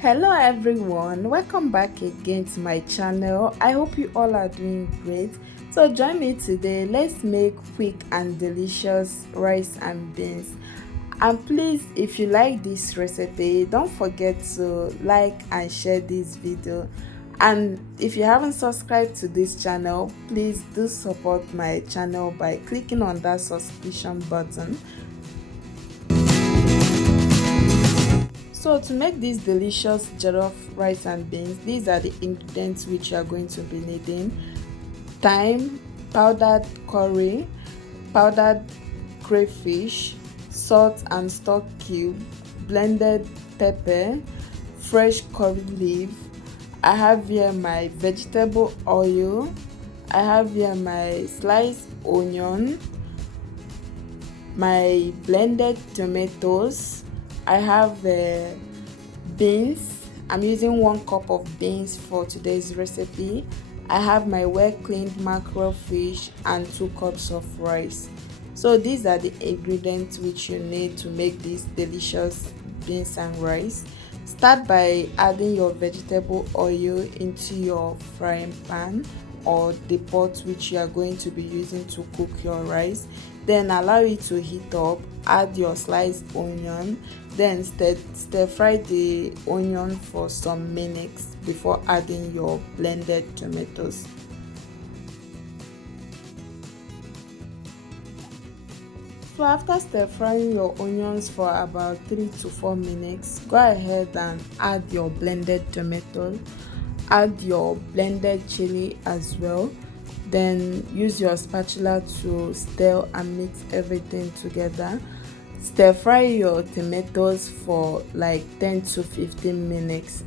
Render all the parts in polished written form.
Hello everyone, welcome back again to my channel. I hope you all are doing great. So join me today. Let's make quick and delicious rice and beans. And please, if you like this recipe, don't forget to like and share this video. And if you haven't subscribed to this channel, please do support my channel by clicking on that subscription button. So to make this delicious jollof rice and beans, these are the ingredients which you are going to be needing: thyme, powdered curry, powdered crayfish, salt and stock cube, blended pepper, fresh curry leaf. I have here my vegetable oil. I have here my sliced onion, my blended tomatoes. I have beans. I'm using 1 cup of beans for today's recipe. I have my well cleaned mackerel fish and 2 cups of rice. So these are the ingredients which you need to make this delicious beans and rice. Start by adding your vegetable oil into your frying pan or the pot which you are going to be using to cook your rice. Then allow it to heat up. Add your sliced onion, then stir fry the onion for some minutes before adding your blended tomatoes. So after stir frying your onions for about 3 to 4 minutes, go ahead and add your blended tomato. Add your blended chili as well. Then use your spatula to stir and mix everything together. Stir fry your tomatoes for like 10 to 15 minutes.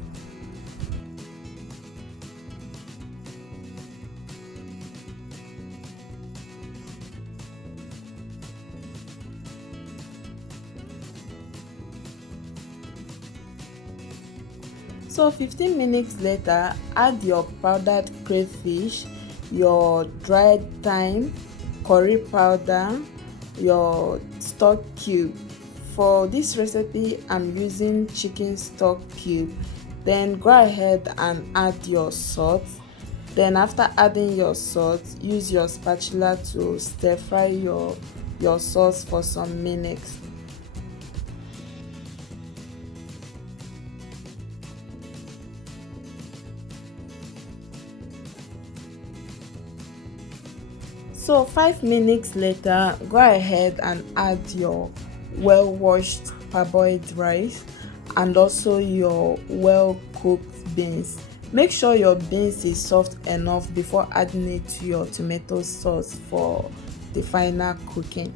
So 15 minutes later, add your powdered crayfish, your dried thyme, curry powder, your stock cube. For this recipe, I'm using chicken stock cube. Then go ahead and add your salt. Then after adding your salt, use your spatula to stir fry your sauce for some minutes. So 5 minutes later, go ahead and add your well washed parboiled rice and also your well cooked beans. Make sure your beans is soft enough before adding it to your tomato sauce for the final cooking.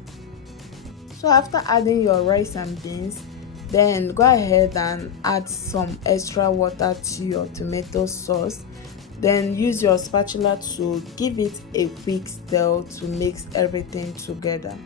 So after adding your rice and beans, then go ahead and add some extra water to your tomato sauce. Then use your spatula to give it a quick stir to mix everything together.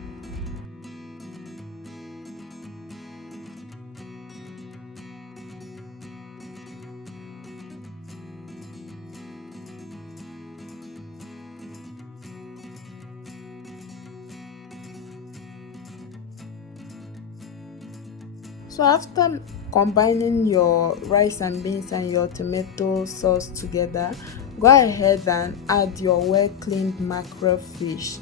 So after combining your rice and beans and your tomato sauce together, go ahead and add your well cleaned mackerel fish.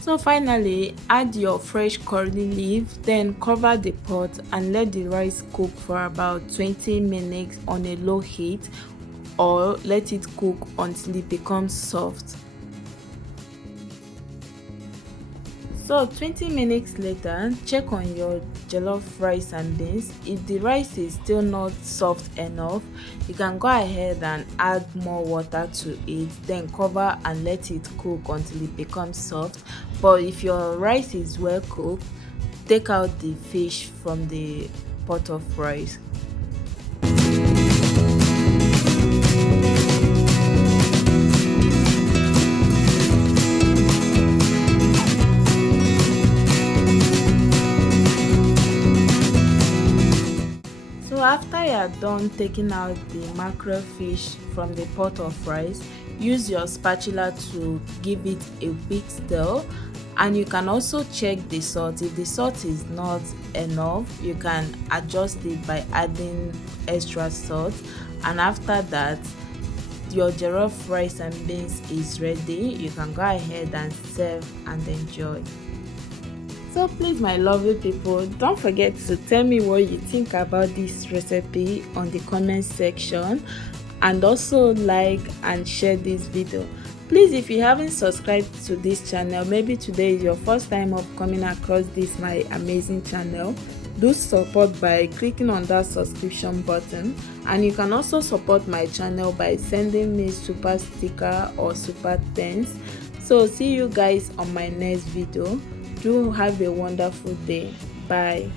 So finally, add your fresh curry leaf, then cover the pot and let the rice cook for about 20 minutes on a low heat, or let it cook until it becomes soft. So 20 minutes later, check on your jollof rice and beans. If the rice is still not soft enough, you can go ahead and add more water to it, then cover and let it cook until it becomes soft. But if your rice is well cooked, take out the fish from the pot of rice. So after you are done taking out the mackerel fish from the pot of rice, use your spatula to give it a quick stir, and you can also check the salt. If the salt is not enough, you can adjust it by adding extra salt. And after that, your jollof rice and beans is ready. You can go ahead and serve and enjoy. So please, my lovely people, don't forget to tell me what you think about this recipe on the comment section, and also like and share this video. Please, if you haven't subscribed to this channel, maybe today is your first time of coming across this my amazing channel, do support by clicking on that subscription button. And you can also support my channel by sending me super sticker or super thanks. So see you guys on my next video. Do have a wonderful day. Bye.